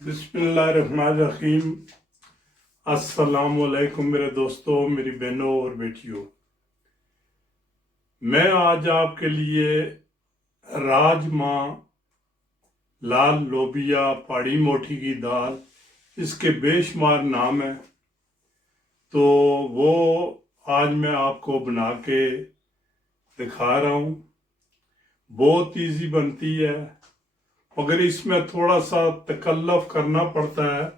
बिस्मिल्लाहिर्रहमानिर्रहीम। अस्सलामुअलैकुम मेरे दोस्तों, मेरी बहनों और बेटियों। मैं आज आपके लिए राजमा, लाल लोबिया, पहाड़ी मोठी की दाल, इसके बेशुमार नाम है। तो वो आज मैं आपको बना के दिखा रहा हूँ। बहुत इजी बनती है, मगर इसमें थोड़ा सा तकल्लुफ़ करना पड़ता है,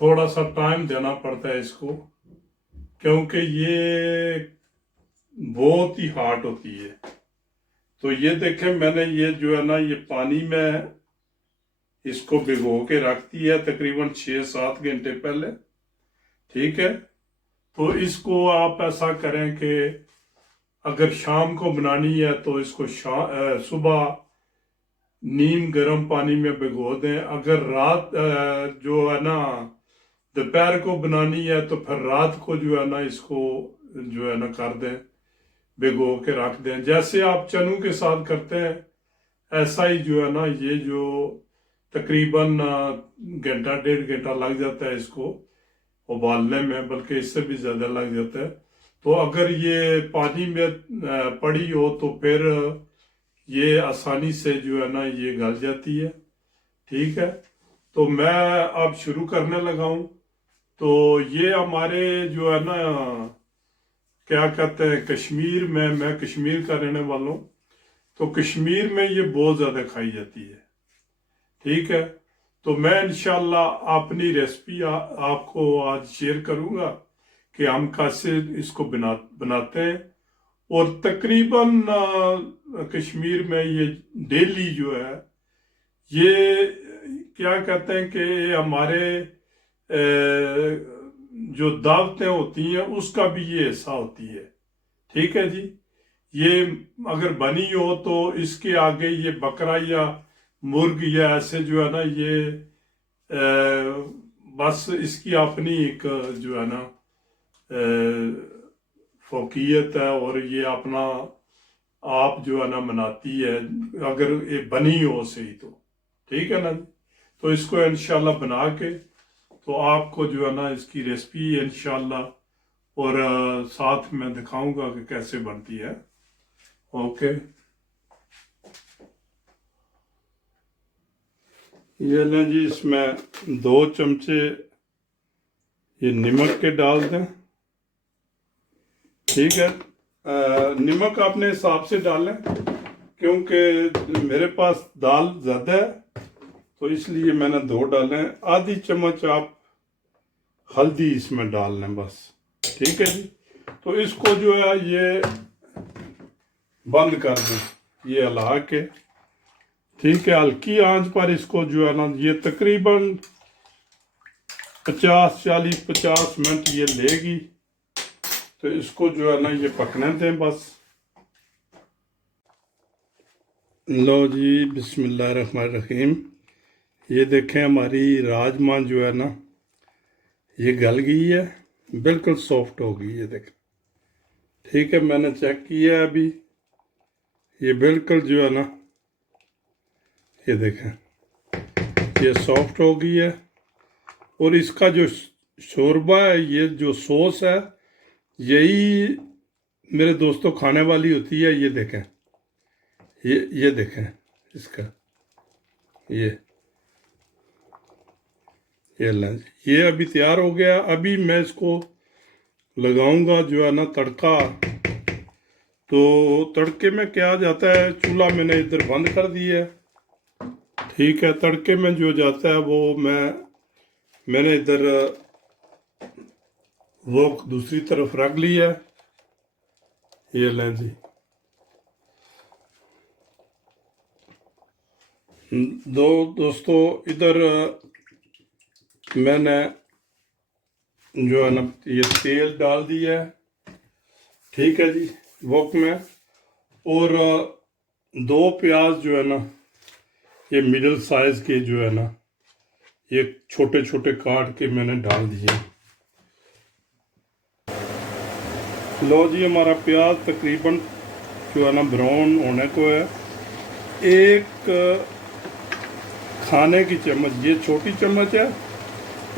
थोड़ा सा टाइम देना पड़ता है इसको, क्योंकि ये बहुत ही हार्ड होती है। तो ये देखें, मैंने ये जो है ना, ये पानी में इसको भिगो के रख दिया है तकरीबन 6-7 घंटे पहले। ठीक है, तो इसको आप ऐसा करें कि अगर शाम को बनानी है तो इसको सुबह नीम गर्म पानी में भिगो दें। अगर रात जो है ना दोपहर को बनानी है तो फिर रात को जो है ना इसको जो है ना कर दें, भिगो के रख दें, जैसे आप चनों के साथ करते हैं ऐसा ही जो है ना। ये जो तकरीबन घंटा 1.5 घंटा लग जाता है इसको उबालने में, बल्कि इससे भी ज़्यादा लग जाता है। तो अगर ये पानी में पड़ी हो तो फिर ये आसानी से जो है ना ये गल जाती है। ठीक है, तो मैं अब शुरू करने लगा हूँ। तो ये हमारे जो है ना, क्या कहते हैं, कश्मीर में, मैं कश्मीर का रहने वाला हूँ, तो कश्मीर में ये बहुत ज़्यादा खाई जाती है। ठीक है, तो मैं इंशाल्लाह अपनी रेसिपी आपको आज शेयर करूँगा कि हम कैसे इसको बनाते हैं। और तकरीबन कश्मीर में ये डेली जो है, ये क्या कहते हैं कि हमारे जो दावतें होती हैं उसका भी ये हिस्सा होती है। ठीक है जी, ये अगर बनी हो तो इसके आगे ये बकरा या मुर्ग या ऐसे जो है ना ये बस इसकी अपनी एक जो है ना फोकियत है, और ये अपना आप जो है ना मनाती है, अगर ये बनी हो सही तो। ठीक है ना, तो इसको इंशाल्लाह बना के तो आपको जो है ना इसकी रेसिपी इंशाल्लाह और साथ में दिखाऊंगा कि कैसे बनती है। ओके, ये लें जी, इसमें 2 चमचे ये नमक के डाल दें। ठीक है, नमक अपने हिसाब से डालें, क्योंकि मेरे पास दाल ज़्यादा है तो इसलिए मैंने 2 डाले। आधी चम्मच आप हल्दी इसमें डाल लें बस। ठीक है जी, तो इसको जो है ये बंद कर दें, ये हिला के। ठीक है, हल्की आंच पर इसको जो है ना ये तकरीबन 50 मिनट ये लेगी। तो इसको जो है ना ये पकने दें बस। लो जी, बिस्मिल्लाहिर्रहमानिर्रहीम। ये देखें, हमारी राजमा जो है ना ये गल गई है, बिल्कुल सॉफ्ट हो गई है, देखें। ठीक है, मैंने चेक किया है अभी, ये बिल्कुल जो है ना ये देखें ये सॉफ्ट हो गई है। और इसका जो शोरबा है, ये जो सॉस है, यही मेरे दोस्तों खाने वाली होती है। ये देखें, ये देखें इसका, ये लें, ये अभी तैयार हो गया। अभी मैं इसको लगाऊंगा जो है ना तड़का। तो तड़के में क्या जाता है, चूल्हा मैंने इधर बंद कर दिया है। ठीक है, तड़के में जो जाता है वो मैंने इधर वो दूसरी तरफ रख लिया है। ये लें जी, दोस्तों इधर मैंने जो है ना ये तेल डाल दिया है। ठीक है जी, वोक में। और 2 प्याज जो है ना ये मिडिल साइज के जो है ना ये छोटे छोटे काट के मैंने डाल दिए। लो जी, हमारा प्याज तकरीबन जो है ना ब्राउन होने को है। एक खाने की चम्मच, ये छोटी चम्मच है,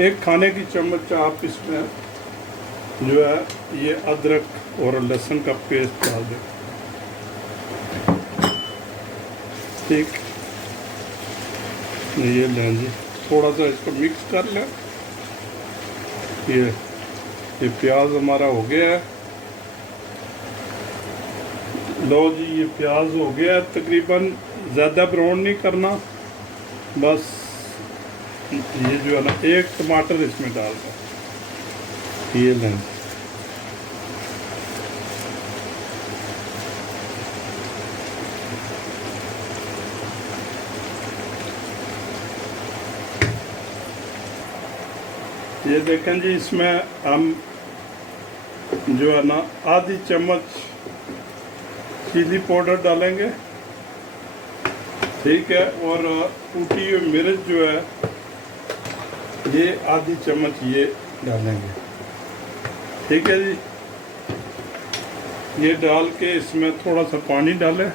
एक खाने की चम्मच आप इसमें जो है ये अदरक और लहसुन का पेस्ट डाल दें। ठीक, ये लें जी, थोड़ा सा इसको मिक्स कर लें। ये प्याज हमारा हो गया है। लो जी, ये प्याज हो गया है तकरीबन, ज़्यादा ब्राउन नहीं करना, बस ये जो है ना एक टमाटर इसमें डाल दें। ये लें, ये देखें जी, इसमें हम जो है ना आधी चम्मच चिली पाउडर डालेंगे। ठीक है, और कूटी हुई मिर्च जो है ये आधी चम्मच ये डालेंगे। ठीक है जी, ये डाल के इसमें थोड़ा सा पानी डालें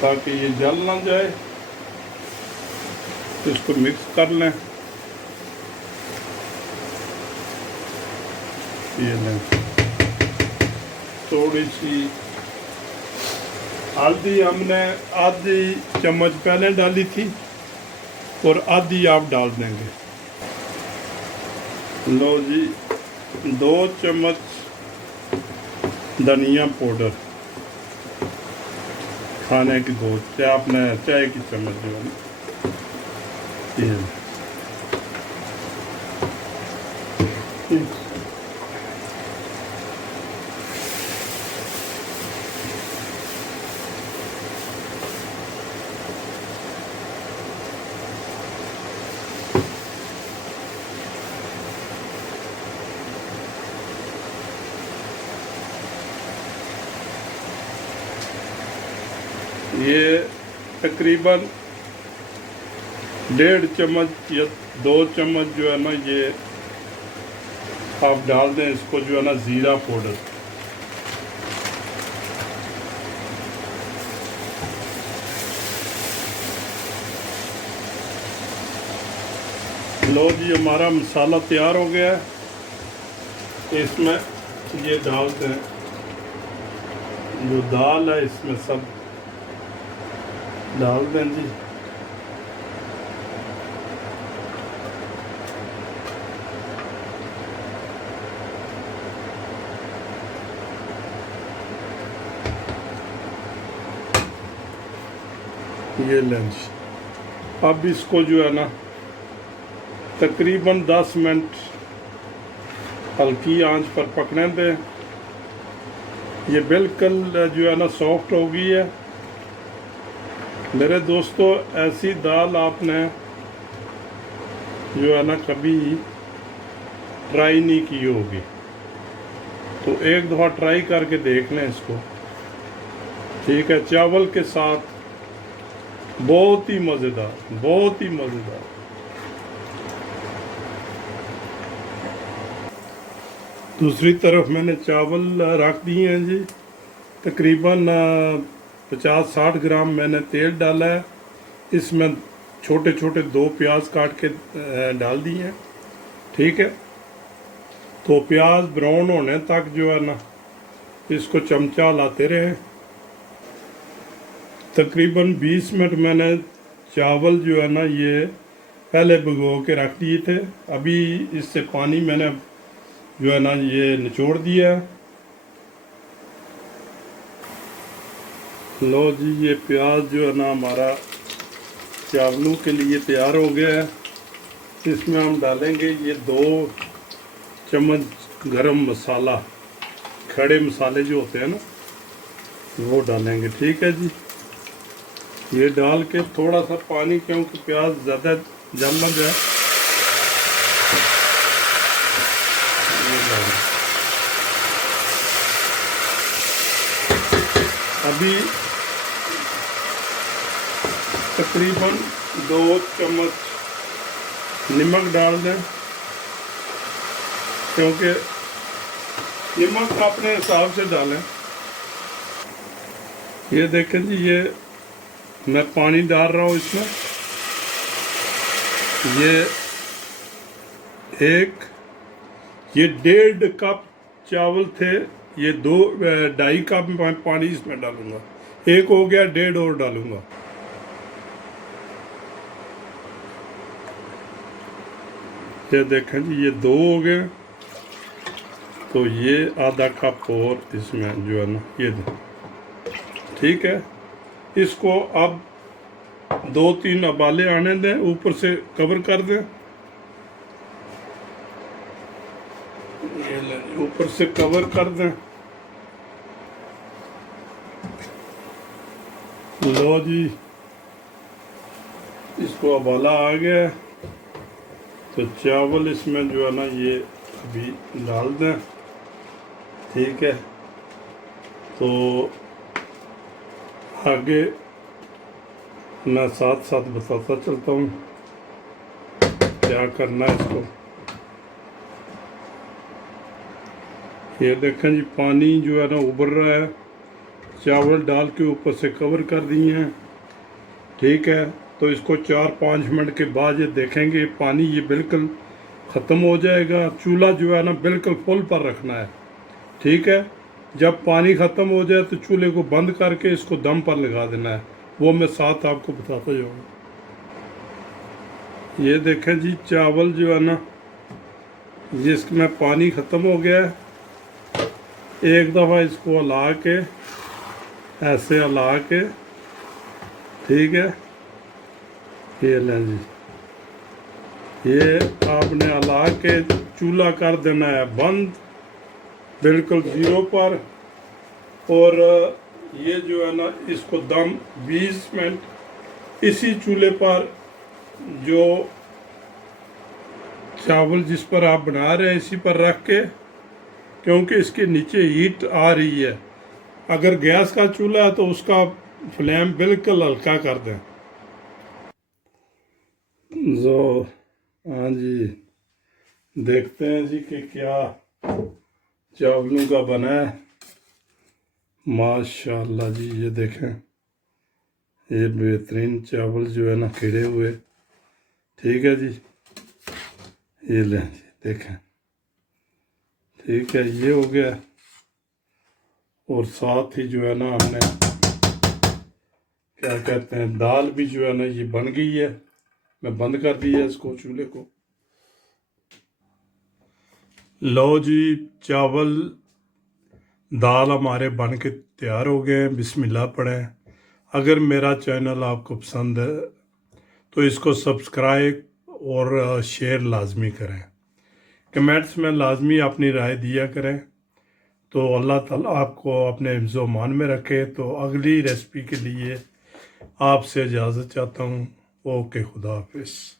ताकि ये जल ना जाए। तो इसको मिक्स कर लें। ये लें, थोड़ी सी हल्दी हमने आधी चम्मच पहले डाली थी और आधी आप डाल देंगे। लो जी, 2 चम्मच धनिया पाउडर, खाने की 2 चाय की चम्मच जो है ना, ये तकरीबन 1.5 चम्मच या 2 चम्मच जो है ना ये आप डाल दें इसको, जो है ना ज़ीरा पाउडर। लो जी, हमारा मसाला तैयार हो गया है। इसमें ये डालते हैं, जो दाल है इसमें सब डाल दें जी। ये लें, अब इसको जो है ना तकरीबन 10 मिनट हल्की आंच पर पकने दें। ये बिल्कुल जो है ना सॉफ्ट हो गई है। मेरे दोस्तों, ऐसी दाल आपने जो है ना कभी ट्राई नहीं की होगी, तो एक दफ़ा ट्राई करके देख लें इसको। ठीक है, चावल के साथ बहुत ही मज़ेदार, बहुत ही मज़ेदार। दूसरी तरफ मैंने चावल रख दिए हैं जी। तकरीबन 50-60 ग्राम मैंने तेल डाला है। इसमें छोटे छोटे 2 प्याज काट के डाल दिए हैं। ठीक है, तो प्याज ब्राउन होने तक जो है ना इसको चमचा लाते रहे। तकरीबन 20 मिनट मैंने चावल जो है ना ये पहले भिगो के रख दिए थे। अभी इससे पानी मैंने जो है ना ये निचोड़ दिया है। लो जी, ये प्याज जो है ना हमारा चावलों के लिए तैयार हो गया है। इसमें हम डालेंगे ये 2 चम्मच गरम मसाला, खड़े मसाले जो होते हैं ना वो डालेंगे। ठीक है जी, ये डाल के थोड़ा सा पानी, क्योंकि प्याज ज़्यादा जल ना जाए, अभी तकरीबन 2 चम्मच नमक डाल दें, क्योंकि नमक अपने हिसाब से डालें। ये देखें जी, ये मैं पानी डाल रहा हूँ इसमें। ये ये 1.5 कप चावल थे, ये 2.5 कप मैं पानी इसमें डालूंगा। एक हो गया, 1.5 और डालूंगा। ये देखें जी, ये 2 हो गए, तो ये आधा कप और इसमें जो है ना ये दो। ठीक है, इसको अब 2-3 उबाले आने दें, ऊपर से कवर कर दें। ये ऊपर से कवर कर दें। लो जी, इसको उबाला आ गया, तो चावल इसमें जो है ना ये अभी डाल दें। ठीक है, तो आगे मैं साथ साथ बताता चलता हूँ क्या करना है इसको। ये देखें जी, पानी जो है ना उबल रहा है, चावल डाल के ऊपर से कवर कर दिए हैं। ठीक है, तो इसको 4-5 मिनट के बाद ये देखेंगे पानी ये बिल्कुल ख़त्म हो जाएगा। चूल्हा जो है ना बिल्कुल फुल पर रखना है। ठीक है, जब पानी ख़त्म हो जाए तो चूल्हे को बंद करके इसको दम पर लगा देना है, वो मैं साथ आपको बताता जाऊँगा। ये देखें जी, चावल जो है ना जिसमें पानी ख़त्म हो गया है, एक दफ़ा इसको हिला के, ऐसे हिला के, ठीक है, ये लें जी, ये आपने हिला के चूल्हा कर देना है बंद, बिल्कुल 0 पर। और ये जो है ना इसको दम 20 मिनट इसी चूल्हे पर, जो चावल जिस पर आप बना रहे हैं इसी पर रख के, क्योंकि इसके नीचे हीट आ रही है। अगर गैस का चूल्हा है तो उसका फ्लेम बिल्कुल हल्का कर दें। जो हाँ जी, देखते हैं जी कि क्या चावलों का बना है। माशाल्लाह जी, ये देखें, ये बेहतरीन चावल जो है ना खिले हुए। ठीक है जी, ये लें जी, देखें। ठीक है, ये हो गया। और साथ ही जो है ना हमने क्या कहते हैं, दाल भी जो है ना ये बन गई है। मैं बंद कर दिया इसको, चूल्हे को। लो जी, चावल दाल हमारे बन के तैयार हो गए हैं। बिस्मिल्लाह पढ़ें। अगर मेरा चैनल आपको पसंद है तो इसको सब्सक्राइब और शेयर लाजमी करें। कमेंट्स में लाजमी अपनी राय दिया करें। तो अल्लाह ताला आपको अपने हिफ्ज़-ओ-मान में रखे। तो अगली रेसिपी के लिए आपसे इजाज़त चाहता हूँ। ओके, खुदा हाफिज़।